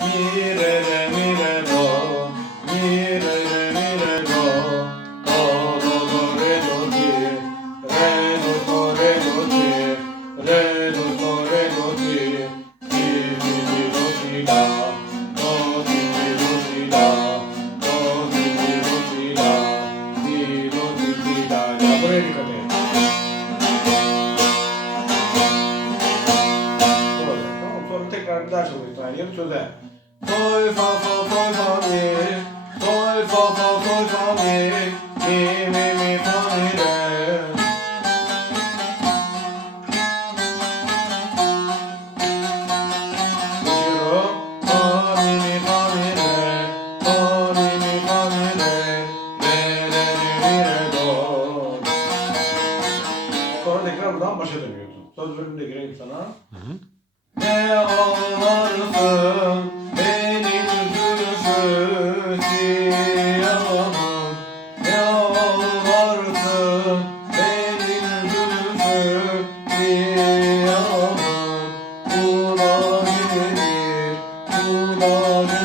Bir kadar çalıyorsun yani yarım söze. Sol fa fa sol fa mi Sol fa fa sol fa mi Mi mi mi fa mi re Sonra tekrar buradan başa dönüyorsun. Söz bölümünde gireyim sana. Hı hı. Amen.